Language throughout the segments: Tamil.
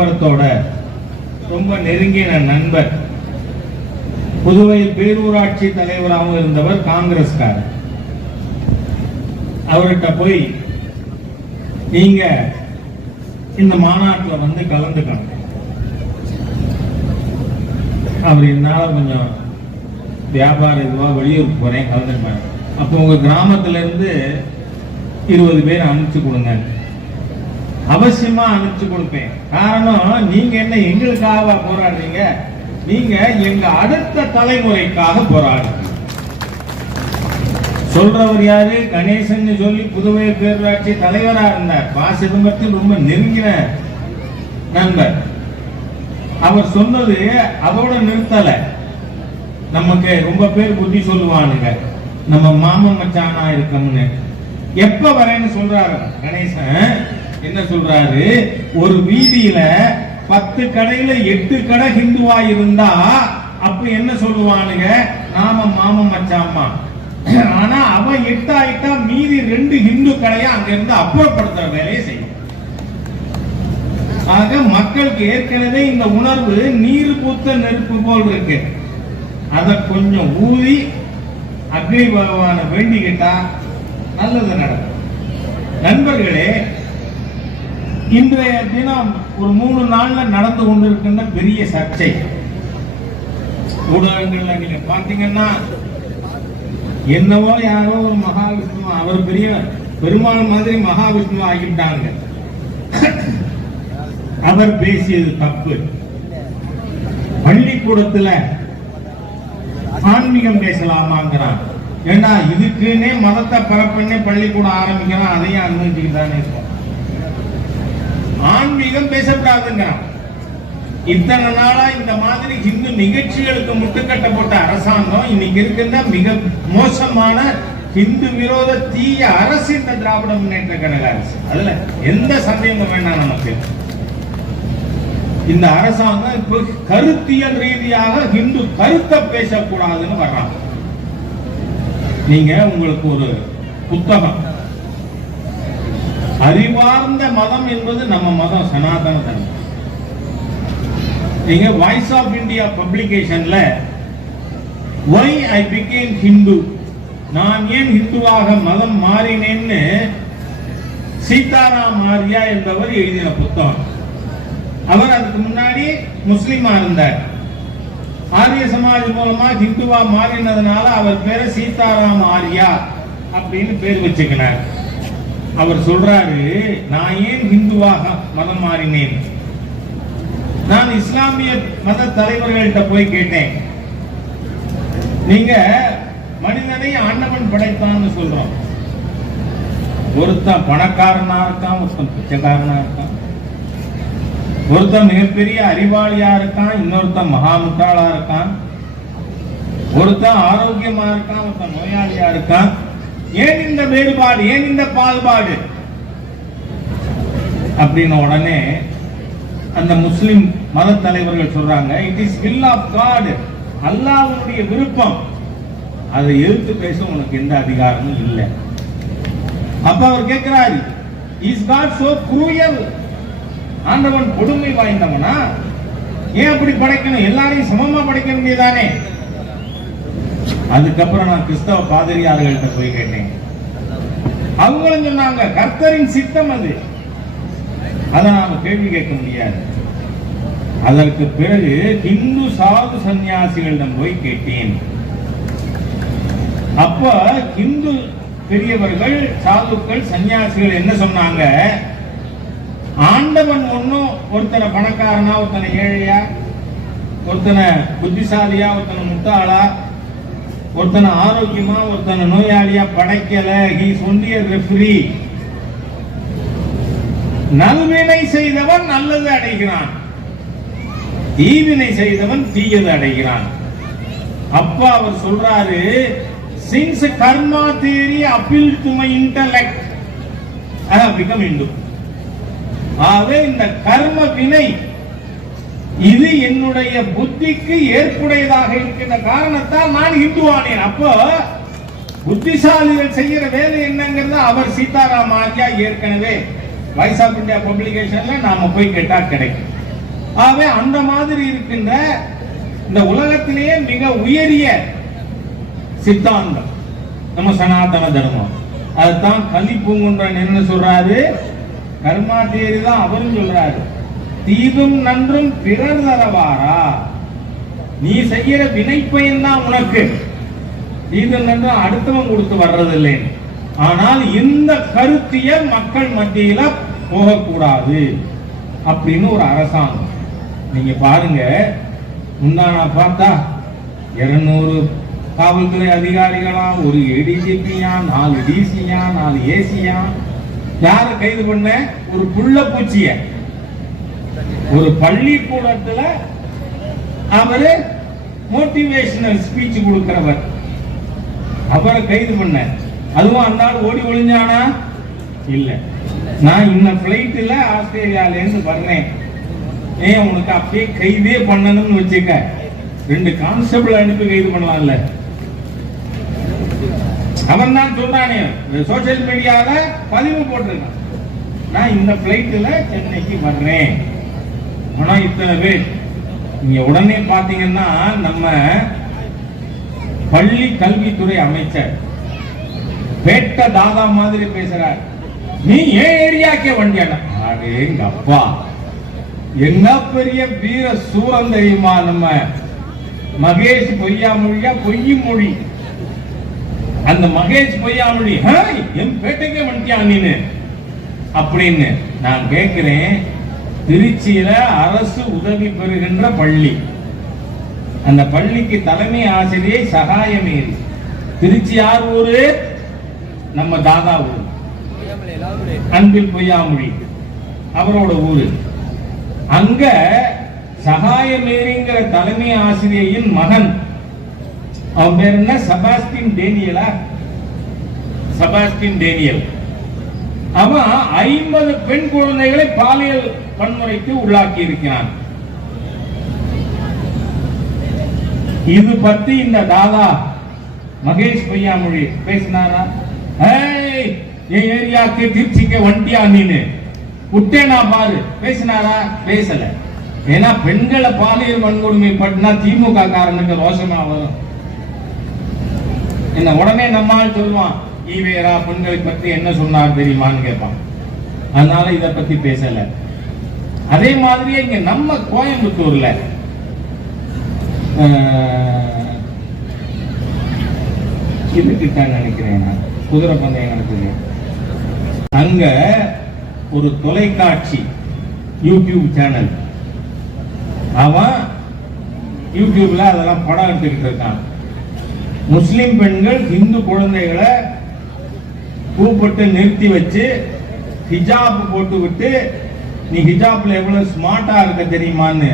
ரொம்ப நெருங்கின நண்பர். புதுவை பேரூராட்சி தலைவராக இருந்தவர், காங்கிரஸ்காரர். அவர்கிட்ட போய் நீங்க இந்த மாநாட்டில் வந்து கலந்துக்கணும். அவர் என்னால கொஞ்சம் வியாபார இதுவா வெளியூருக்கு போறேன், கலந்துருப்பாங்க. அப்போ உங்க கிராமத்துல இருந்து 20 பேர் அனுப்பிச்சு கொடுங்க. அவசியமா அனுப்பிச்சு கொடுப்பேன். காரணம், நீங்க என்ன எங்களுக்காக போராடுறீங்க, நீங்க எங்க அடுத்த தலைமுறைக்காக போராடுறீங்க. சொல்றவர் யாரு? கணேசன் சொல்லி புதுவை பேரூராட்சி தலைவரா இருந்தார். ப. சிதம்பரத்தில் ரொம்ப நெருங்கின நண்பர். அவர் சொன்னது அதோட நிறுத்தல. நமக்கு ரொம்ப பேர் புத்தி சொல்லுவானுங்க, நம்ம மாமன் மச்சானா இருக்கோம்னு. எப்ப வரேன்னு சொல்றாரு கணேசன். என்ன சொல்றாரு? ஒரு வீதியில 10 கடையில 8 கடை ஹிந்துவா இருந்தா அப்ப என்ன சொல்லுவானுங்க, நாம மாமன் மச்சாமா. ஆனா அவன் 8 ஆயிட்டா மீதி 2 ஹிந்து கடையா அங்க இருந்து அப்புறப்படுத்துற வேலையை செய்யும். ஆக மக்களுக்கு ஏற்கனவே இந்த உணர்வு நீர் பூத்த நெருப்பு போல் இருக்கு. அத கொஞ்சம் ஊதி அக்னி பகவான வேண்டிக்கிட்டா நல்லது நடக்கும். நண்பர்களே, இன்றைய தினம் ஒரு 3 நாள்ல நடந்து கொண்டிருக்கின்ற பெரிய சர்ச்சை ஊடகங்கள்ல நீங்க பாத்தீங்கன்னா, என்னவோ யாரோ ஒரு மகாவிஷ்ணு, அவர் பெரிய பெருமாள் மாதிரி மகாவிஷ்ணு ஆகிட்டாங்க. அவர் பேசியது தப்பு. பள்ளிக்கூடத்துல ஆன்மீகம் பேசலாமாங்கிறான். ஏண்டா, இதுக்குன்னே மதத்தை பரப்பண்ணே பள்ளிக்கூடம் ஆரம்பிக்கிறான், அதையும் அனுமதிச்சுக்கிட்டானே இருக்கும். ஆன்மீகம் பேசக்கூடாதுங்கிறான். இத்தனை நாளா இந்த மாதிரி ஹிந்து நிகழ்ச்சிகளுக்கு முட்டுக்கட்ட போட்ட அரசாங்கம் இன்னைக்கு இருக்கின்ற மிக மோசமான ஹிந்து விரோத தீய அரசு இந்த திராவிட முன்னேற்ற கழக அரசு. அதுல எந்த சந்தேகமும் வேண்டாம் நமக்கு. இந்த அரசாங்கம் இப்ப கருத்தியல் ரீதியாக ஹிந்து கருத்தை பேசக்கூடாதுன்னு வர்றாங்க. நீங்க உங்களுக்கு ஒரு புத்தகம், அறிவார்ந்த மதம் என்பது நம்ம மதம் சனாதன தர்மம். நீங்க வாய்ஸ் ஆஃப் இந்தியா பப்ளிகேஷன்ல Why I became Hindu, நான் ஏன் ஹிந்துவாக மதம் மாறினேன்னு சீதாராம் ஆர்யா என்பவர் எழுதின புத்தகம். அவர் அதுக்கு முன்னாடி முஸ்லிமா இருந்தார். ஆரிய சமாஜ் மூலமா ஹிந்துவா மாறினதுனால அவர் பேரை சீதாராம் ஆர்யா அப்படின்னு பேர் வச்சுக்கினார். அவர் சொல்றாரு, நான் ஏன் ஹிந்துவாக மதம் மாறினேன். நான் இஸ்லாமிய மத தலைவர்கள்ட்ட போய் கேட்டேன், நீங்க மனிதனை ஆண்டவன் படைத்தான்னு சொல்றோம். ஒருத்தன் பணக்காரனா இருக்கான், ஒருத்தன் பிச்சைக்காரனா இருக்கான், ஒருத்தன் மிகப்பெரிய அறிவாளியா இருக்கான், இன்னொருத்தன் மகா முட்டாளா இருக்கான், ஒருத்தன் ஆரோக்கியமா இருக்கான், ஒருத்தன் நோயாளியா இருக்கான். ஏன் இந்த வேறுபாடு, ஏன் இந்த பாகுபாடு அப்படின்னு உடனே அந்த முஸ்லிம் மத தலைவர்கள் சொல்றாங்க, it is will of God, அல்லாஹ்வுடைய விருப்பம். அதை எதிர்த்து பேச உனக்கு எந்த அதிகாரமும் இல்லை. அப்ப அவர் கேட்கிறாரு, இஸ் காட் சோ க்ரூயல், ஆண்டவன் கொடுமை வாய்ந்தவனா? ஏன் அப்படி படைக்கணும், எல்லாரையும் சமமா படைக்க வேண்டியதானே? அதுக்கப்புறம் நான் கிறிஸ்தவ பாதிரியார்கள்ட்ட போய் கேட்டேன். அவங்களும் சொன்னாங்க, கர்த்தரின் சித்தம் அது, அதை நாம கேள்வி கேட்க முடியாது. அதற்கு பிறகு இந்து சாது சன்னியாசிகளிடம் போய் கேட்டேன். அப்ப இந்து பெரியவர்கள், சாதுக்கள், சன்னியாசிகள் என்ன சொன்னாங்க, ஆண்டவன் ஒன்னும் ஒருத்தனை பணக்காரனா, ஒருத்தனை ஏழையா, ஒருத்தனை புத்திசாலியா, ஒருத்தனை முட்டாளா, ஒருத்தனை ஆரோக்கியமா, ஒருத்தனை நோயாளியா படைக்கல. He is only a referee. நல்வினை செய்தவன் நல்லது அடைகிறான், தீவினை செய்தவன் தீயது அடைகிறான். அப்ப அவர் சொல்றாரு, since karma theory appealed to my intellect, I have become Hindu. ஆகவே இந்த கர்ம வினை இது என்னுடைய புத்திக்கு ஏற்புடையதாக இருக்கின்ற காரணத்தால் நான் ஹிந்துவானேன். அப்போ புத்திசாலிகள் செய்யற வேலை என்னங்கிறத அவர் சீதாராம் ஆர்யா ஏற்கனவே வாய்ஸ் ஆஃப் இந்தியா பப்ளிகேஷன்ல நாம போய் கேட்டா கிடைக்கும். ஆகவே அந்த மாதிரி இருக்கின்ற இந்த உலகத்திலேயே மிக உயரிய சித்தாந்தம் நம்ம சனாதன தர்மம். அதுதான் கலி பூங்குன்றன் என்ன சொல்றாரு, கர்மா தேரி தான் அவரும் சொல்றாரு, தீதும் நன்றும் பிறர் தரவாரா, நீ செய்யற வினைப்பயன் தான் உனக்கு, தீதும் நன்றும் அடுத்தவன் கொடுத்து வர்றதில்லை. ஆனால் இந்த கருத்திய மக்கள் மத்தியில போகக்கூடாது அப்படின்னு ஒரு அரசாங்கம். நீங்க பாருங்க, முன்னாடி பார்த்தா 200 காவல்துறை அதிகாரிகளா, ஒரு ஏடிஜிபியா, 4 டிசியா, 4 ஏசியா. யார கைது பண்ண? ஒரு புள்ள பூச்சிய, ஒரு பள்ளிக்கூடத்துல அவரு மோட்டிவேஷனல் ஸ்பீச் கொடுக்கிறவர், அவரை கைது பண்ண. அதுவும் அந்த நாள் ஓடி ஒளிஞ்சானா? இல்ல. நான் இந்த பிளைட்ல ஆஸ்திரேலியால இருந்து வர்றேன், ஏன் உனக்கு அப்படியே கைதே பண்ணணும்னு வச்சுக்க, 2 கான்ஸ்டபிள் அனுப்பி கைது பண்ணலாம்ல. அவன் தான் சொல்றானே, சோசியல் மீடியால பதிவு போட்டிருக்கான், நான் இந்த பிளைட்ல சென்னைக்கு வர்றேன். ஆனா இத்தனை பேர் நீங்க உடனே பாத்தீங்கன்னா நம்ம பள்ளி கல்வித்துறை அமைச்சர் பேட்ட தாதா மாதிரி பேசுறார். நீ ஏன் ஏரியாக்கே வண்டியான? எங்க அப்பா என்ன பெரிய வீர சூரம் தெரியுமா நம்ம மகேஷ் பொய்யாமொழியா, பொய்மொழி. அந்த மகேஷ் பொய்யாமொழி என் பேட்டைக்கே வண்டியா நீனு அப்படின்னு. நான் கேட்கிறேன், திருச்சியில அரசு உதவி பெறுகின்ற பள்ளி, அந்த பள்ளிக்கு தலைமை ஆசிரியை சகாயமேரி. திருச்சி யார் ஊரு? நம்ம தாதா ஊரு, அன்பில் பொய்யாமொழி அவரோட ஊரு. அங்க சகாயமேரிங்கிற தலைமை ஆசிரியையின் மகன், அவன் பேர் என்ன, செபாஸ்டின் டேனியலா, செபாஸ்டின் டேனியல். அவன் 50 பெண் குழந்தைகளை பாலியல் வன்முறைக்கு உள்ளாக்கி இருக்கிறான். இது பத்தி இந்த தாதா மகேஷ் பொய்யாமொழி பேசினாரா? என் ஏரியாக்கு திருச்சிக்கு வண்டியா நீனு விட்டேனா பாரு பேசினாரா? பேசல. ஏன்னா பெண்களை பாலியல் வன்கொடுமை பட்டினா திமுக காரனுக்கு ரோஷமா வரும். என்ன உடனே நம்மால் சொல்லுவான், ஈவேரா பெண்களை பற்றி என்ன சொன்னார் தெரியுமான்னு கேட்பான். அதனால இத பத்தி பேசல. அதே மாதிரியே இங்க நம்ம கோயம்புத்தூர்ல இதுக்கிட்ட நினைக்கிறேன், நான் குதிரை பந்தயம் நடக்குது. அங்க ஒரு தொலைக்காட்சி யூடியூப் சேனல், அவன் யூடியூப்ல அதெல்லாம் படம் எடுத்துக்கிட்டு இருக்கான். முஸ்லிம் பெண்கள் இந்து குழந்தைகளை கூப்பிட்டு நிறுத்தி வச்சு ஹிஜாப் போட்டு விட்டு, நீ ஹிஜாப்ல எவ்வளவு ஸ்மார்ட்டா இருக்க தெரியுமான்னு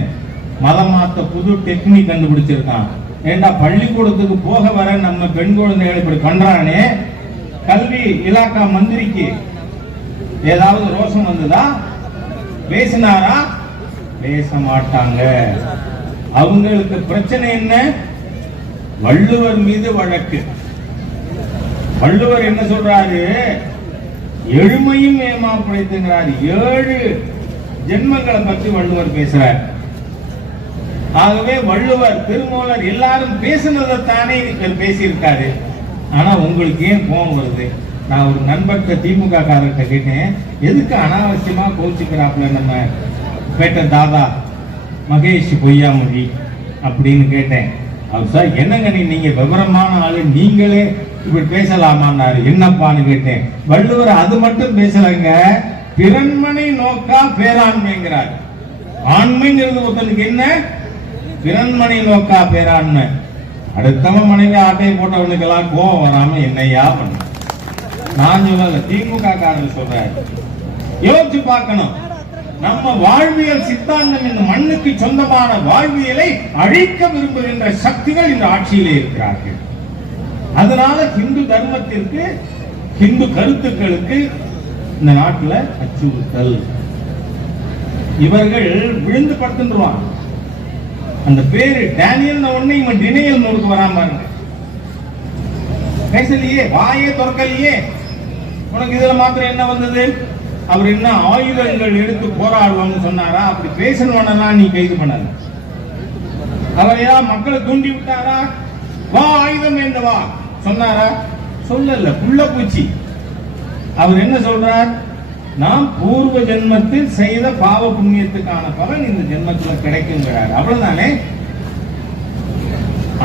மதம் மாத்த புது டெக்னிக் கண்டுபிடிச்சிருக்கான். ஏண்டா பள்ளிக்கூடத்துக்கு போக வர நம்ம பெண் குழந்தைகளை இப்படி பண்றானே, கல்வி இலாக்கா மந்திரிக்கு ஏதாவது ரோஷம் வந்ததா? பேசினாரா? பேச மாட்டாங்க. அவங்களுக்கு பிரச்சனை என்ன? வள்ளுவர் மீது வழக்கு. வள்ளுவர் என்ன சொல்றாரு? எழுமையும் ஏமாப்படைத்துங்கிறார். 7 ஜென்மங்களை பற்றி வள்ளுவர் பேசுறார். ஆகவே வள்ளுவர், திருமூலர் எல்லாரும் பேசினதைத்தானே பேசியிருக்காரு. ஆனா உங்களுக்கு ஏன் கோபம் வருது? நான் ஒரு நண்பர்கிட்ட திமுக காரர்கிட்ட கேட்டேன், எதுக்கு அனாவசியமா கோச்சிக்கிறாப்புல நம்ம பேட்ட தாதா மகேஷ் பொய்யாமொழி அப்படின்னு கேட்டேன். அவர் சார் என்னங்க நீங்க விவரமான ஆளு, நீங்களே இப்படி பேசலாமான்னாரு. என்னப்பான்னு கேட்டேன். வள்ளுவர் அது மட்டும் பேசலங்க, பிறன்மனை நோக்கா பேராண்மைங்கிறார். ஆண்மைங்கிறது ஒருத்தனுக்கு என்ன? பிறன்மனை நோக்கா பேராண்மை. அடுத்தவன் மனைவி ஆட்டையை போட்டவனுக்கெல்லாம் கோபம் வராம என்னையா பண்ண? நான் சொல்லல, திமுக காரர் சொல்றாரு. யோசிச்சு பார்க்கணும். நம்ம வாழ்வியல் சித்தாந்தம் இந்த மண்ணுக்கு சொந்தமான வாழ்வியலை அழிக்க விரும்புகின்ற சக்திகள் இந்த ஆட்சியிலே இருக்கிறார்கள். அதனால இந்து தர்மத்திற்கு, இந்து கருத்துக்களுக்கு இந்த நாட்டில் அச்சுறுத்தல். இவர்கள் விழுந்து படுத்துருவாங்க. அந்த பேரு டேனியல் உடனே இவன் டினையல் நோருக்கு வராம பாருங்க. பேசலையே, வாயே திறக்கலையே, உனக்கு இதுல மாத்திரம் என்ன வந்தது? அவர் என்ன ஆயுதங்கள் எடுத்து போராடுவோம்னு சொன்னாரா? அப்படி பேசணும்னா நீ கைது பண்ணல. அவர் ஏதாவது மக்களை தூண்டி விட்டாரா? வா ஆயுதம் எந்த வா சொன்னாரா? சொல்லல. புள்ள பூச்சி. அவர் என்ன சொல்றார்? நாம் பூர்வ ஜென்மத்தில் செய்த பாவ புண்ணியத்துக்கான பலன் இந்த ஜென்மத்தில் கிடைக்குங்கிறார். அவ்வளவுதானே.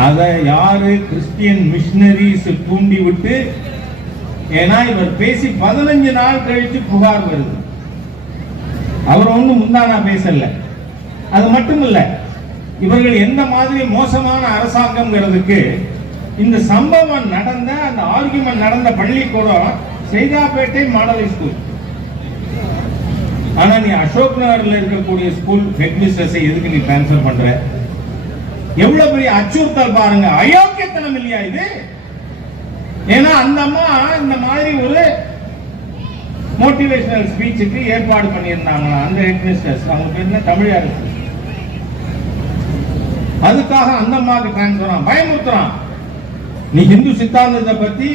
அதை யாரு? கிறிஸ்டியன் மிஷனரிஸ் தூண்டி விட்டு, ஏன்னா இவர் பேசி 15 நாள் கழித்து புகார் வருது. அவர் ஒண்ணும் முந்தானா பேசல. அது மட்டும் இல்ல, இவர்கள் எந்த மாதிரி மோசமான அரசாங்கம்ங்கிறதுக்கு இந்த சம்பவம் நடந்த அந்த ஆர்குமெண்ட் நடந்த பள்ளிக்கூடம் சைதாப்பேட்டை மாடல் ஸ்கூல். ஆனா நீ அசோக் நகர்ல இருக்கக்கூடிய ஸ்கூல் ஹெட்மிஸ்ட்ரஸை எதுக்கு நீ டிரான்ஸ்பர் பண்ற? எவ்வளவு பெரிய அச்சுறுத்தல் பாருங்க. அயோக்கியத்தனம் இல்லையா இது? ஏன்னா அந்த அம்மா இந்த மாதிரி ஒரு மோட்டிவேஷனல் ஸ்பீச்சுக்கு ஏற்பாடு பண்ணியிருந்தாங்களா அந்த ஹெட்மிஸ்ட்ரஸ், அவங்க பேர் என்ன, தமிழ் அரசு. அதுக்காக அந்த அம்மாவுக்கு டிரான்ஸ்பர் பயமுறுத்துறான். நீ இந்து சித்தாந்தத்தை பத்தி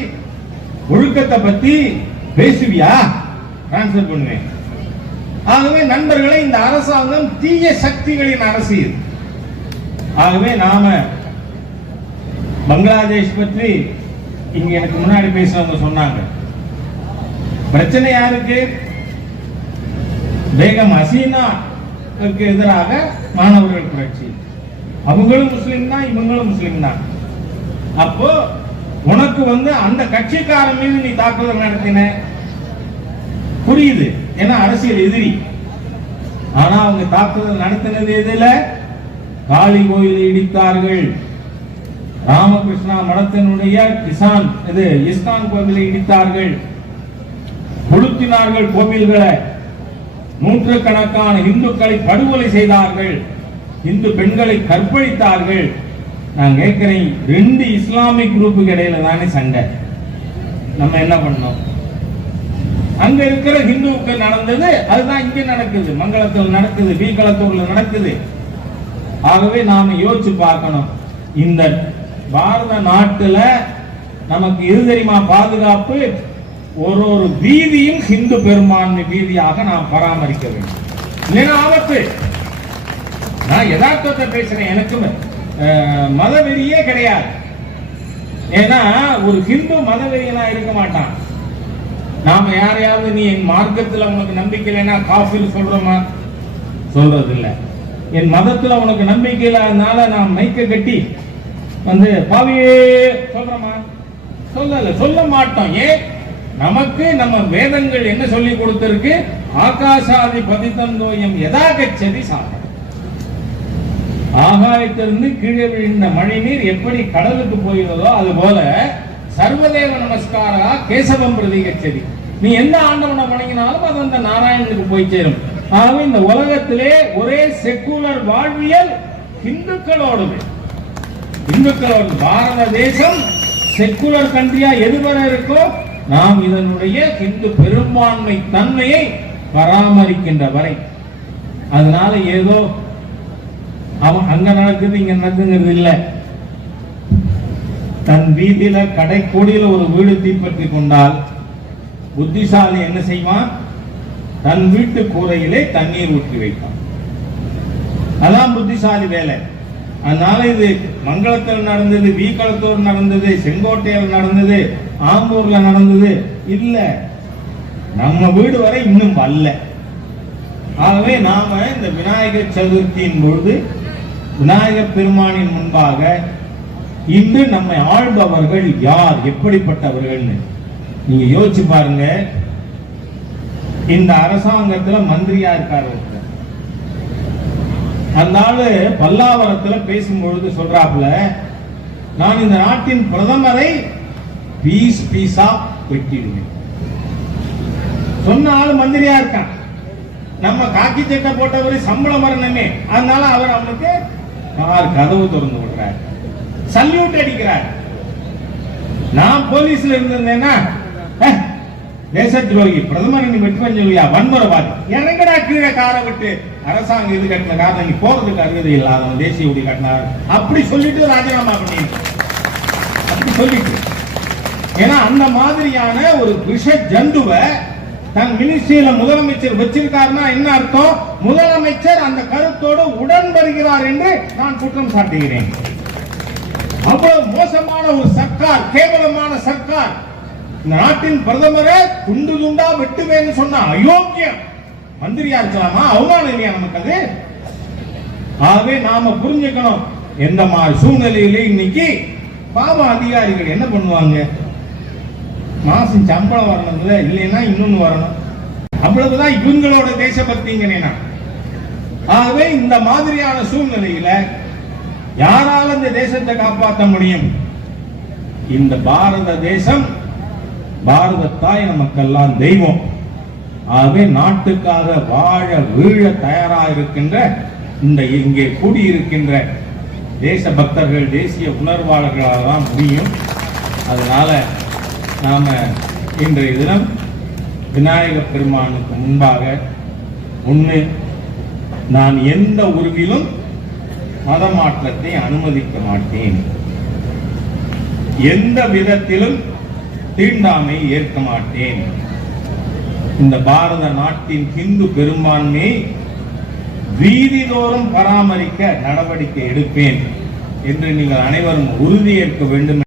ஒழுக்கத்தை பத்தி பேசுவியா? டிரான்ஸ்பர் பண்ணுவேன். ஆகவே நண்பர்களை, இந்த அரசாங்கம் தீய சக்திகளின் அரசியல். ஆகவே நாம பங்களாதேஷ் பற்றி இங்க எனக்கு முன்னாடி பேசுறவங்க சொன்னாங்க. பிரச்சனை யாருக்கு? பேகம் ஹசீனாவுக்கு எதிராக மாணவர்கள் புரட்சி. அவங்களும் முஸ்லீம் தான், இவங்களும் முஸ்லீம் தான். அப்போ உனக்கு அந்த கட்சிக்காரன் மீது நீ தாக்குதல் நடத்தின புரியுது, ஏன்னா அரசியல் எதிரி. ஆனா அவங்க தாக்குதல் நடத்தினது எதுல? காளி கோயிலை இடித்தார்கள். ராமகிருஷ்ணா மடத்தினுடைய இஸ்கான் கோவிலை இடித்தார்கள், கொளுத்தினார்கள் கோவில்களை, நூற்றுக்கணக்கான இந்துக்களை படுகொலை செய்தார்கள், இந்து பெண்களை கற்பழித்தார்கள். நான் கேட்கிறேன், 2 இஸ்லாமிக் குரூப்புக்கு இடையில தானே சண்டை. நம்ம என்ன பண்ணோம்? அங்க இருக்கிற ஹிந்துவுக்கு நடந்தது அதுதான் இங்க நடக்குது. மங்களத்தில் நடக்குது, பீகளத்தூர்ல நடக்குது. ஆகவே நாம யோசிச்சு பார்க்கணும். இந்த பாரத நாட்டுல நமக்கு எது தெரியுமா பாதுகாப்பு? ஒரு வீதியும் ஹிந்து பெரும்பான்மை வீதியாக நாம் பராமரிக்க வேண்டும். இல்லைன்னா ஆபத்து. நான் யதார்த்தத்தை பேசுறேன். எனக்கு மதவெறியே கிடையாது. ஏன்னா ஒரு ஹிந்து மதவெறியனா இருக்க மாட்டான். நாம யாரையாவது நீ என் மார்க்கத்துல உனக்கு நம்பிக்கை இல்லைன்னா காஃபில் சொல்றோமா? சொல்றது இல்ல. என் மதத்துல உனக்கு நம்பிக்கை இல்லாதனால நான் மைக்க கட்டி பாவியே சொல்றோமா? சொல்ல மாட்டோம். ஏன்? நமக்கு நம்ம வேதங்கள் என்ன சொல்லி கொடுத்திருக்கு? ஆகாசாதி பதித்தந்தோயம் யதா கச்சதி சாதம். ஆகாயத்திலிருந்து கீழே விழுந்த மழை நீர் எப்படி கடலுக்கு போகிறதோ அது போல சர்வதேவ நமஸ்காரா கேசவம் பிரதி கச்சதி. நீ எந்த ஆண்டவனை வணங்கினாலும் அது அந்த நாராயணனுக்கு போய் சேரும். ஆகவே இந்த உலகத்திலே ஒரே செக்குலர் வாழ்வியல் இந்துக்களோடு. பாரத தேசம் செக்குலர் கண்ட்ரியா எதுவரை இருக்கோ நாம் இதனுடைய இந்து பெரும்பான்மை தன்மையை பராமரிக்கின்ற வரை. அதனால ஏதோ அவன் அங்க நடக்குது இங்க நடக்குங்கிறது இல்ல. தன் வீதியில கடைக்கோடியில ஒரு வீடு தீப்பற்றி கொண்டால் புத்திசாலி என்ன செய்வான்? தன் வீட்டு கூரையிலே தண்ணீர் ஊற்றி வைப்பான். அதான் புத்திசாலி வேலை. அதனால இது மங்களத்தில் நடந்தது, வீக்களத்தூர் நடந்தது, செங்கோட்டையில் நடந்தது, ஆம்பூர்ல நடந்தது இல்ல. நம்ம வீடு வரை இன்னும் வரல. ஆகவே நாம இந்த விநாயகர் சதுர்த்தியின் பொழுது விநாயகர் பெருமானின் முன்பாக இன்று நம்மை ஆள்பவர்கள் யார், எப்படிப்பட்டவர்கள் நீங்க யோசிச்சு பாருங்க. இந்த அரசாங்கத்துல மந்திரியா இருக்காரு ஒருத்தர். அந்த ஆளு பல்லாவரத்துல பேசும்பொழுது சொல்றாப்புல, நான் இந்த நாட்டின் பிரதமரை பீஸா வெட்டிடுவேன். சொன்ன ஆளு மந்திரியா இருக்கான். நம்ம காக்கி சட்டை போட்டவரை சம்பளம் வரணுமே, அதனால அவர் அவனுக்கு கதவு திறந்து விடுறார், சல்யூட் அடிக்கிறார். நான் போலீஸ்ல இருந்தேன்னா தேச துரோகி பிரதமர் நீ வெட்டுவன் சொல்லியா, வன்முறைவாதி, இறங்கடா கீழே காரை விட்டு, அரசாங்கம் இது கட்டின காரணம் நீ போறதுக்கு அருகதை இல்லாதவன் தேசிய உடி கட்டினார் அப்படி சொல்லிட்டு ராஜினாமா பண்ணிட்டு அப்படி சொல்லிட்டு. ஏன்னா அந்த மாதிரியான ஒரு விஷ ஜந்துவை தன் மினிஸ்ட்ரியில முதலமைச்சர் வச்சிருக்காருன்னா என்ன அர்த்தம்? முதலமைச்சர் அந்த கருத்தோடு உடன் வருகிறார் என்று நான் குற்றம் சாட்டுகிறேன். அவ்வளவு மோசமான ஒரு சர்க்கார், கேவலமான சர்க்கார். இந்த நாட்டின் பிரதமரை துண்டு துண்டா வெட்டுவேன்னு சொன்ன அயோக்கியம் மந்திரியா இருக்கலாமா? அவமானம் இல்லையா நமக்கு அது? ஆகவே நாம புரிஞ்சுக்கணும், எந்த மாதிரி சூழ்நிலையிலே இன்னைக்கு பாவ அதிகாரிகள் என்ன பண்ணுவாங்க? மாசம் சம்பளம் வரணும் இல்லைன்னா இன்னொன்னு வரணும், அவ்வளவுதான் இவங்களோட தேசபக்திங்க. ஆகவே இந்த மாதிரியான சூழ்நிலையில யாரால இந்த தேசத்தை காப்பாற்ற முடியும்? இந்த பாரத தேசம், பாரத தாய் நமக்கெல்லாம் தெய்வம். ஆகவே நாட்டுக்காக வாழ வீழ தயாராக இருக்கின்ற இந்த இங்கே கூடியிருக்கின்ற தேச பக்தர்கள், தேசிய உணர்வாளர்களால் தான் முடியும். அதனால நாம இன்றைய தினம் விநாயக பெருமானுக்கு முன்பாக ஒன்று, நான் எந்த உருவிலும் மதமாற்றத்தை அனுமதிக்க மாட்டேன், எந்த விதத்திலும் தீண்டாமை ஏற்க மாட்டேன், இந்த பாரத நாட்டின் இந்து பெரும்பான்மையை வீதிதோறும் பராமரிக்க நடவடிக்கை எடுப்பேன் என்று நீங்கள் அனைவரும் உறுதியேற்க வேண்டும்.